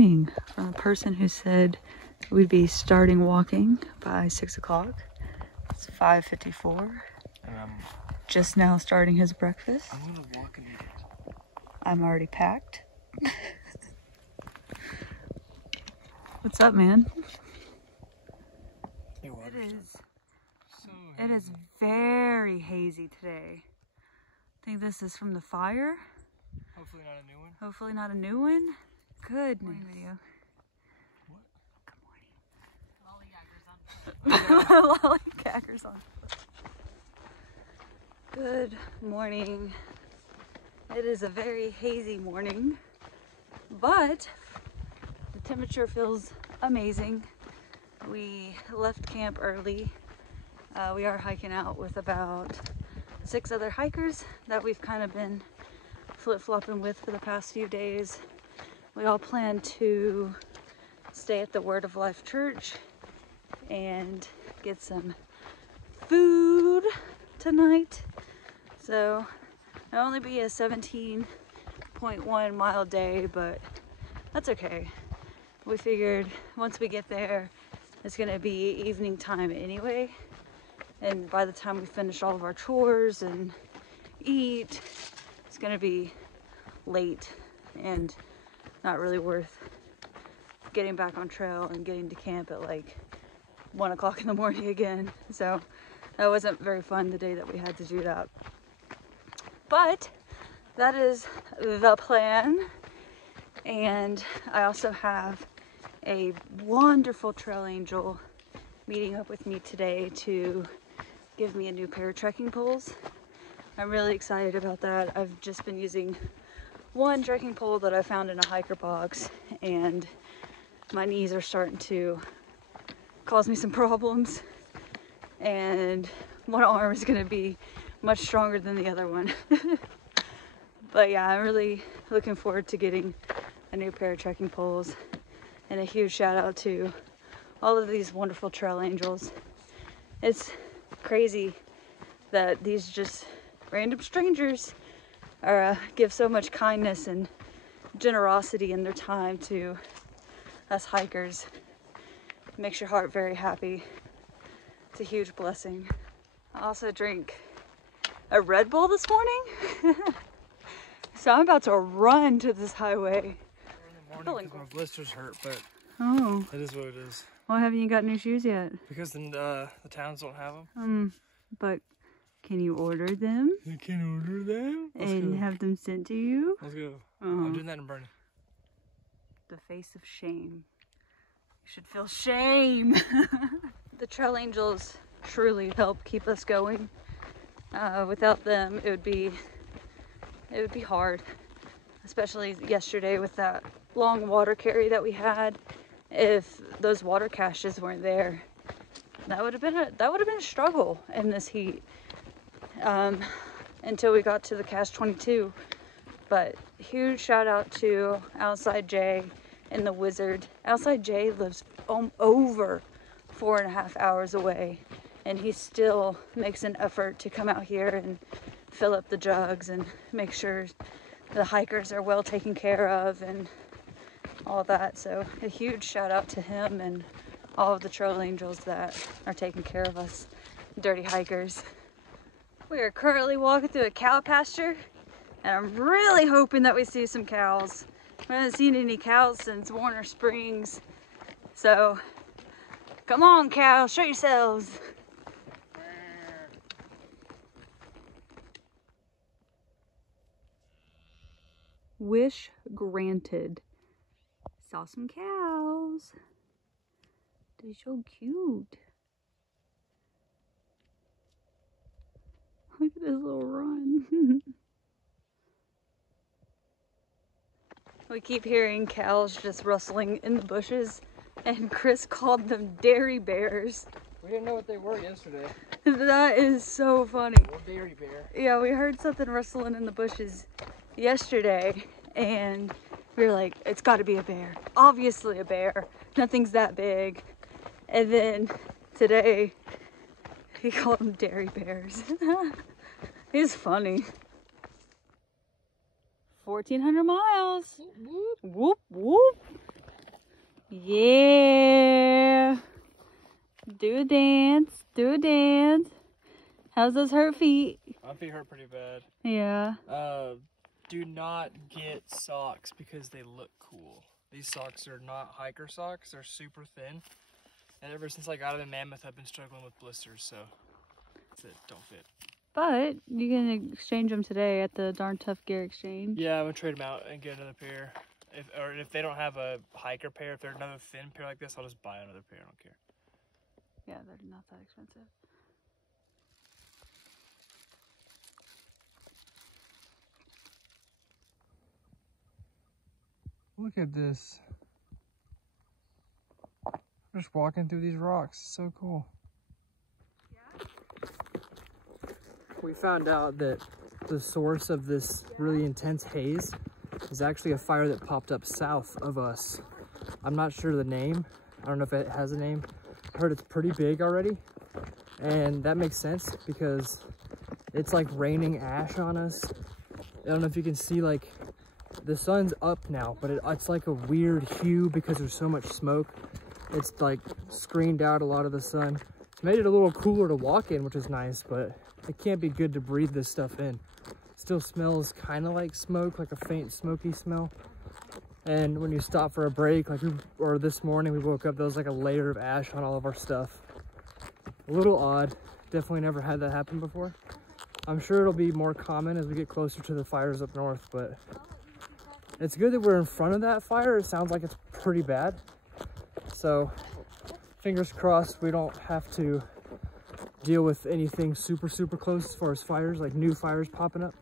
morning from a person who said we'd be starting walking by 6 o'clock. It's 5:54. And I'm just now starting his breakfast. I'm gonna walk and eat it. I'm already packed. What's up, man? It is very hazy today. I think this is from the fire. Hopefully not a new one. Hopefully not a new one. Good morning video. What? Good morning. Lollygaggers on. Good morning. It is a very hazy morning, but the temperature feels amazing. We left camp early. We are hiking out with about 6 other hikers that we've kind of been flip-flopping with for the past few days. We all plan to stay at the Word of Life Church and get some food tonight. So it'll only be a 17.1 mile day, but that's okay. We figured once we get there, it's gonna be evening time anyway. And by the time we finish all of our chores and eat, it's gonna be late and not really worth getting back on trail and getting to camp at like 1 o'clock in the morning again. So that wasn't very fun the day that we had to do that. But that is the plan. And I also have a wonderful trail angel meeting up with me today to give me a new pair of trekking poles. I'm really excited about that. I've just been using one trekking pole that I found in a hiker box, and my knees are starting to cause me some problems, and one arm is going to be much stronger than the other one. But yeah, I'm really looking forward to getting a new pair of trekking poles, and a huge shout out to all of these wonderful trail angels. It's crazy that these just random strangers are give so much kindness and generosity in their time to us hikers. It makes your heart very happy. It's a huge blessing. I also drink a Red Bull this morning. So I'm about to run to this highway. In the morning, my blisters hurt, but oh, it is what it is. Why haven't you got new shoes yet? Because the towns don't have them. But can you order them? You can order them? And have them sent to you? Let's go. I'm doing that in Bernie. The face of shame. You should feel shame. The trail angels truly help keep us going. Without them, it would be hard. Especially yesterday with that long water carry that we had. If those water caches weren't there, that would have been a struggle in this heat. Until we got to the cache 22. But huge shout out to Outside Jay and the Wizard. Outside Jay lives over 4.5 hours away, and he still makes an effort to come out here and fill up the jugs and make sure the hikers are well taken care of and all that. So a huge shout out to him and all of the trail angels that are taking care of us dirty hikers. We are currently walking through a cow pasture, and I'm really hoping that we see some cows. We haven't seen any cows since Warner Springs. So come on, cows, show yourselves. Wish granted. Saw some cows. They're so cute. Look at this little run. We keep hearing cows just rustling in the bushes, and Chris called them dairy bears. We didn't know what they were yesterday. That is so funny. Well, dairy bear. Yeah, we heard something rustling in the bushes yesterday, and we were like, it's got to be a bear. Obviously a bear. Nothing's that big. And then today, he called them dairy bears. He's funny. 1,400 miles. Whoop, whoop. Yeah. Do a dance. Do a dance. How's those hurt feet? My feet hurt pretty bad. Yeah. Do not get socks because they look cool. These socks are not hiker socks. They're super thin. And ever since I got them in Mammoth, I've been struggling with blisters, so that's it. Don't fit. But you can exchange them today at the Darn Tough Gear Exchange. Yeah, I'm gonna trade them out and get another pair. If they don't have a hiker pair, if they're another thin pair like this, I'll just buy another pair. I don't care. Yeah, they're not that expensive. Look at this. Just walking through these rocks. So cool. Yeah. We found out that the source of this really intense haze is actually a fire that popped up south of us. I'm not sure the name. I don't know if it has a name. I heard it's pretty big already. And that makes sense because it's like raining ash on us. I don't know if you can see, like, the sun's up now, but it's like a weird hue because there's so much smoke. It's like screened out a lot of the sun. It's made it a little cooler to walk in, which is nice, but it can't be good to breathe this stuff in. It still smells kind of like smoke, like a faint smoky smell. And when you stop for a break, like or this morning we woke up, there was like a layer of ash on all of our stuff. A little odd. Definitely never had that happen before. I'm sure it'll be more common as we get closer to the fires up north, but it's good that we're in front of that fire. It sounds like it's pretty bad. So fingers crossed we don't have to deal with anything super close as far as fires, like new fires popping up.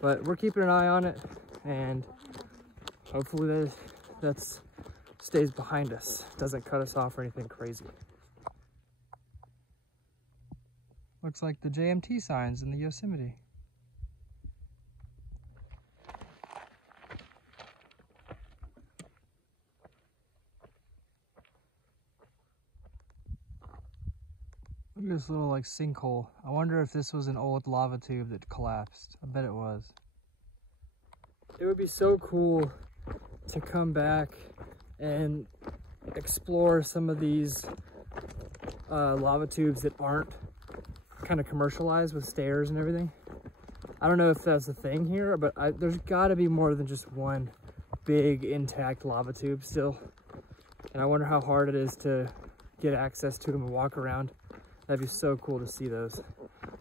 But we're keeping an eye on it, and hopefully that stays behind us. Doesn't cut us off or anything crazy. Looks like the JMT signs in the Yosemite. Look at this little like sinkhole. I wonder if this was an old lava tube that collapsed. I bet it was. It would be so cool to come back and explore some of these lava tubes that aren't kind of commercialized with stairs and everything. I don't know if that's a thing here, but there's got to be more than just one big intact lava tube still. And I wonder how hard it is to get access to them and walk around. That'd be so cool to see those.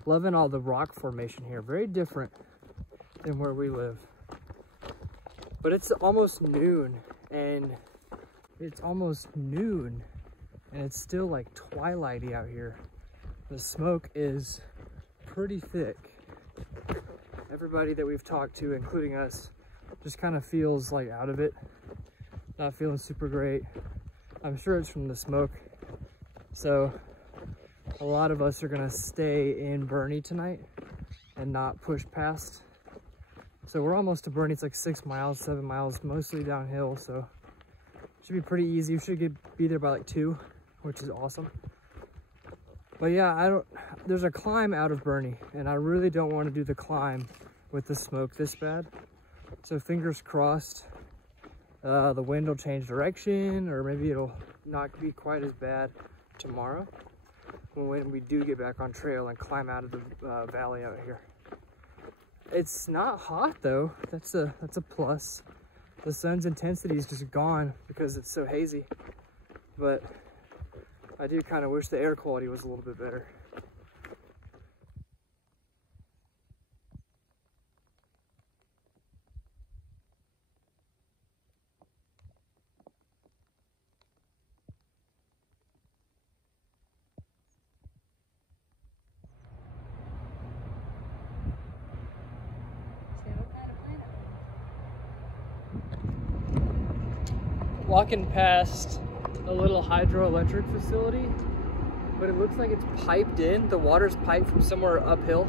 Loving all the rock formation here. Very different than where we live. But it's almost noon, and it's still like twilighty out here. The smoke is pretty thick. Everybody that we've talked to, including us, just kind of feels like out of it. Not feeling super great. I'm sure it's from the smoke. So a lot of us are gonna stay in Bernie tonight and not push past. So we're almost to Bernie. It's like 6 miles, 7 miles, mostly downhill. So it should be pretty easy. We should be there by like 2, which is awesome. But yeah, there's a climb out of Bernie, and I really don't want to do the climb with the smoke this bad. So fingers crossed, the wind will change direction, or maybe it'll not be quite as bad tomorrow when we do get back on trail and climb out of the valley out here. It's not hot though. That's a plus. The sun's intensity is just gone because it's so hazy. But I do kind of wish the air quality was a little bit better. Walking past a little hydroelectric facility, but it looks like it's piped in. The water's piped from somewhere uphill,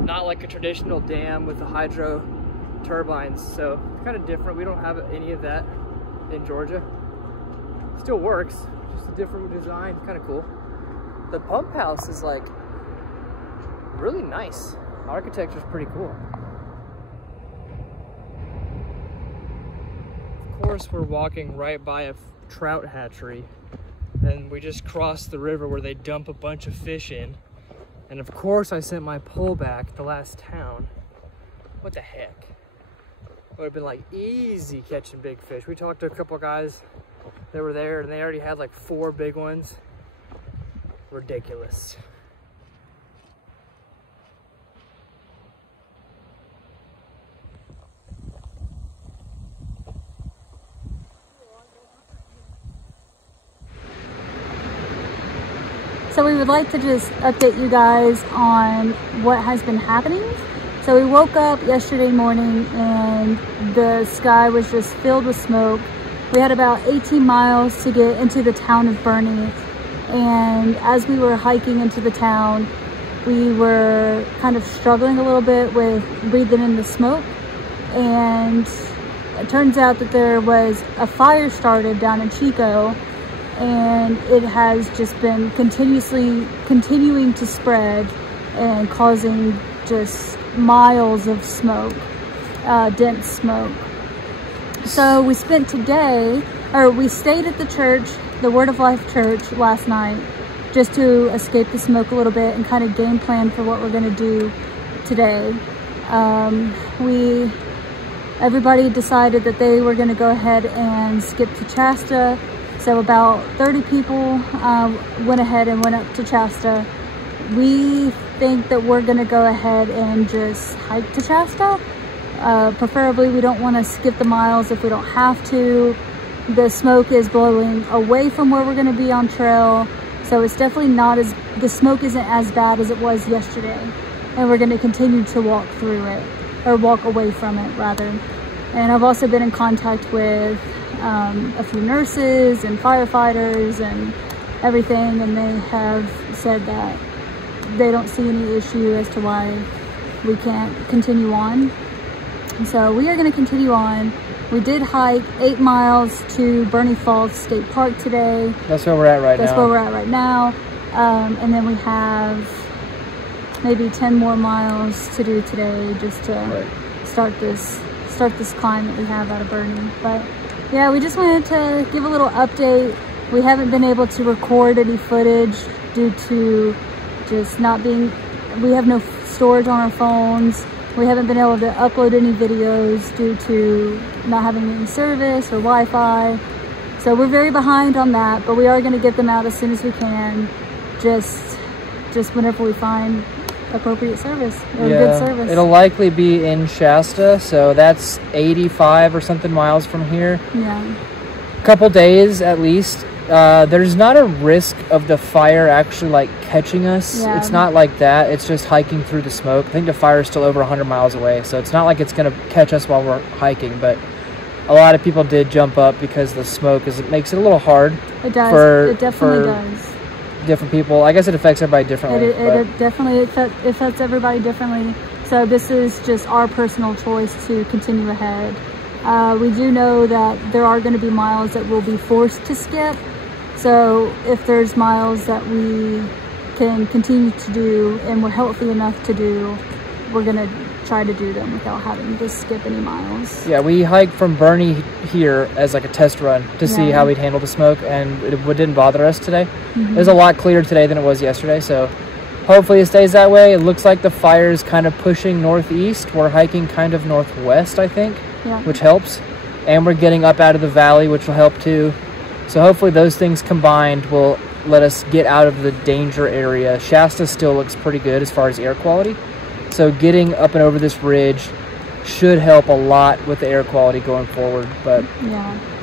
not like a traditional dam with the hydro turbines. So it's kind of different. We don't have any of that in Georgia. Still works, just a different design. Kind of cool. The pump house is like really nice. Architecture's pretty cool. Of course, we're walking right by a trout hatchery, and we just crossed the river where they dump a bunch of fish in. And of course I sent my pole back the last town. What the heck? It would have been like easy catching big fish. We talked to a couple guys that were there and they already had like 4 big ones. Ridiculous. So we would like to just update you guys on what has been happening. So we woke up yesterday morning and the sky was just filled with smoke. We had about 18 miles to get into the town of Bernie. And as we were hiking into the town, we were kind of struggling a little bit with breathing in the smoke. And it turns out that there was a fire started down in Chico, and it has just been continuing to spread and causing just miles of smoke, dense smoke. So we spent we stayed at the church, the Word of Life Church, last night, just to escape the smoke a little bit and kind of game plan for what we're going to do today. Everybody decided that they were going to go ahead and skip to Shasta. So about 30 people went ahead and went up to Shasta. We think that we're going to go ahead and just hike to Shasta. Preferably, we don't want to skip the miles if we don't have to. The smoke is blowing away from where we're going to be on trail. So it's definitely not the smoke isn't as bad as it was yesterday. And we're going to continue to walk through it, or walk away from it rather. And I've also been in contact with a few nurses and firefighters and everything, and they have said that they don't see any issue as to why we can't continue on. And so we are going to continue on. We did hike 8 miles to Bernie Falls State Park today. That's where we're at right now. That's where we're at right now. And then we have maybe 10 more miles to do today just to start this climb that we have out of Bernie. But yeah, we just wanted to give a little update. We haven't been able to record any footage due to just not being, we have no storage on our phones. We haven't been able to upload any videos due to not having any service or Wi-Fi. So we're very behind on that, but we are going to get them out as soon as we can, just whenever we find appropriate service or good service. It'll likely be in Shasta, so that's 85 or something miles from here. Yeah. Couple days at least. There's not a risk of the fire actually like catching us. Yeah. It's not like that. It's just hiking through the smoke. I think the fire is still over 100 miles away, so it's not like it's going to catch us while we're hiking. But a lot of people did jump up because the smoke makes it a little hard. It does. It definitely does. Different people. I guess it affects everybody differently. It definitely affects everybody differently. So this is just our personal choice to continue ahead. We do know that there are going to be miles that we'll be forced to skip. So if there's miles that we can continue to do and we're healthy enough to do, we're going to try to do them without having to skip any miles. Yeah, we hiked from Bernie here as like a test run to see how we'd handle the smoke, and it didn't bother us today. It was a lot clearer today than it was yesterday, so hopefully it stays that way. It looks like the fire is kind of pushing northeast. We're hiking kind of northwest, I think, which helps. And we're getting up out of the valley, which will help too. So hopefully those things combined will let us get out of the danger area. Shasta still looks pretty good as far as air quality. So getting up and over this ridge should help a lot with the air quality going forward. But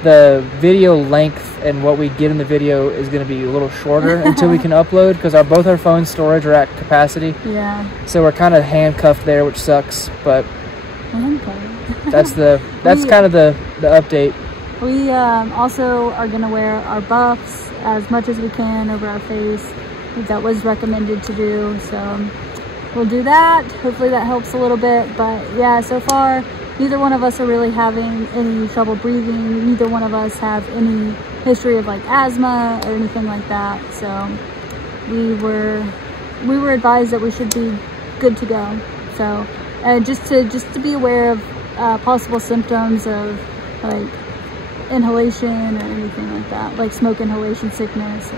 the video length and what we get in the video is going to be a little shorter until we can upload, because both our phone storage are at capacity. Yeah. So we're kind of handcuffed there, which sucks. But that's kind of the update. We also are going to wear our buffs as much as we can over our face. That was recommended to do, so we'll do that. Hopefully that helps a little bit. But yeah, so far neither one of us are really having any trouble breathing. Neither one of us have any history of like asthma or anything like that. So we were advised that we should be good to go. So just to be aware of possible symptoms of like inhalation or anything like that, like smoke inhalation sickness.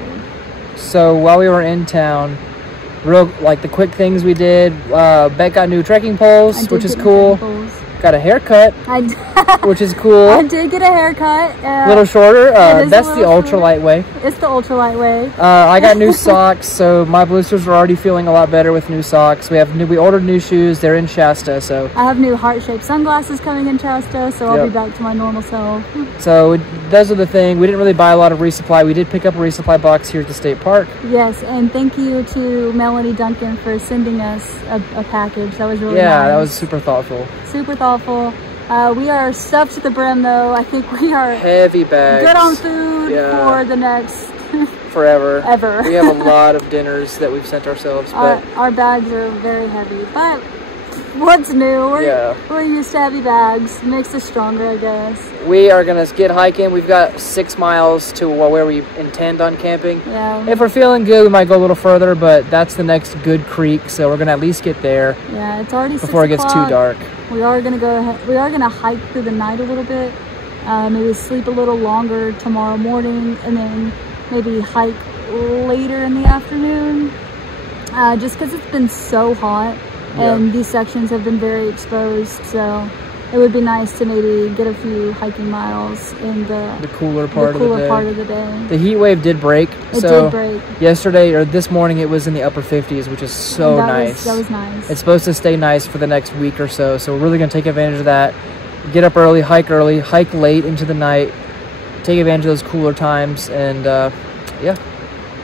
So while we were in town, like the quick things we did, Beck got new trekking poles, which is cool. Got a haircut, which is cool. I did get a haircut. A little shorter. That's the ultra lightweight. It's the ultra lightweight. I got new socks, so my blisters are already feeling a lot better with new socks. We ordered new shoes. They're in Shasta, so I have new heart-shaped sunglasses coming in Shasta, so I'll be back to my normal self. So those are the thing. We didn't really buy a lot of resupply. We did pick up a resupply box here at the state park. Yes, and thank you to Melanie Duncan for sending us a package. That was really nice. Yeah, that was super thoughtful. Super thoughtful. We are stuffed to the brim though. I think we are heavy bags. Good on food for the next forever. Ever. We have a lot of dinners that we've sent ourselves, but our bags are very heavy. But what's new? We're used to heavy bags. Makes us stronger, I guess. We are gonna get hiking. We've got 6 miles to where we intend on camping. Yeah. If we're feeling good, we might go a little further, but that's the next good creek, so we're gonna at least get there. Yeah, it's already before it gets too dark. We are gonna go ahead. We are gonna hike through the night a little bit. Maybe sleep a little longer tomorrow morning, and then maybe hike later in the afternoon. Just because it's been so hot, and these sections have been very exposed, so it would be nice to maybe get a few hiking miles in the cooler part of the day. The heat wave did break. It did break. Yesterday or this morning it was in the upper 50s, which is so nice. That was nice. It's supposed to stay nice for the next week or so, so we're really going to take advantage of that. Get up early, hike late into the night, take advantage of those cooler times, and yeah,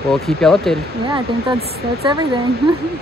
we'll keep y'all updated. Yeah, I think that's everything.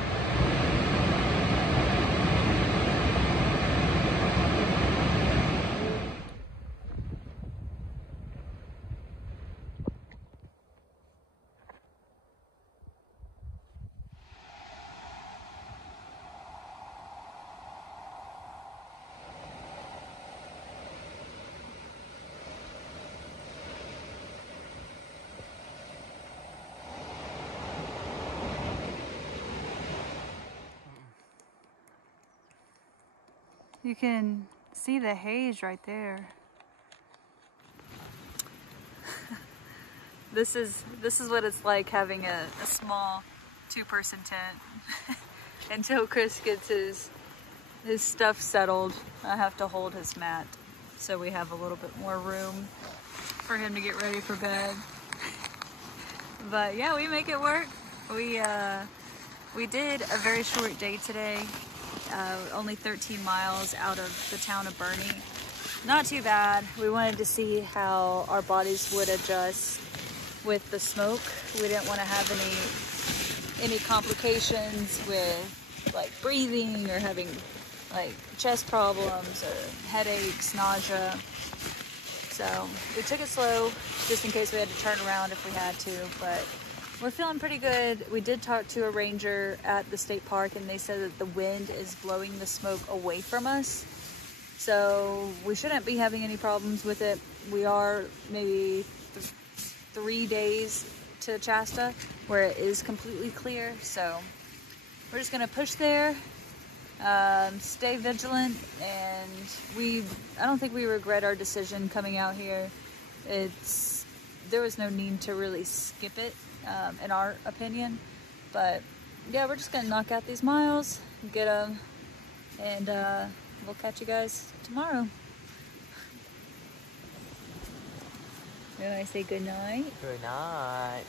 You can see the haze right there. This is what it's like having a small 2-person tent. Until Chris gets his stuff settled, I have to hold his mat so we have a little bit more room for him to get ready for bed. But yeah, we make it work. We did a very short day today. Only 13 miles out of the town of Bernie. Not too bad. We wanted to see how our bodies would adjust with the smoke. We didn't want to have any complications with like breathing or having like chest problems or headaches, nausea. So we took it slow just in case we had to turn around if we had to, but we're feeling pretty good. We did talk to a ranger at the state park and they said that the wind is blowing the smoke away from us. So we shouldn't be having any problems with it. We are maybe 3 days to Shasta where it is completely clear. So we're just gonna push there, stay vigilant, and I don't think we regret our decision coming out here. There was no need to really skip it. In our opinion, but yeah, we're just gonna knock out these miles, get them, and we'll catch you guys tomorrow. Can I say good night? Good night.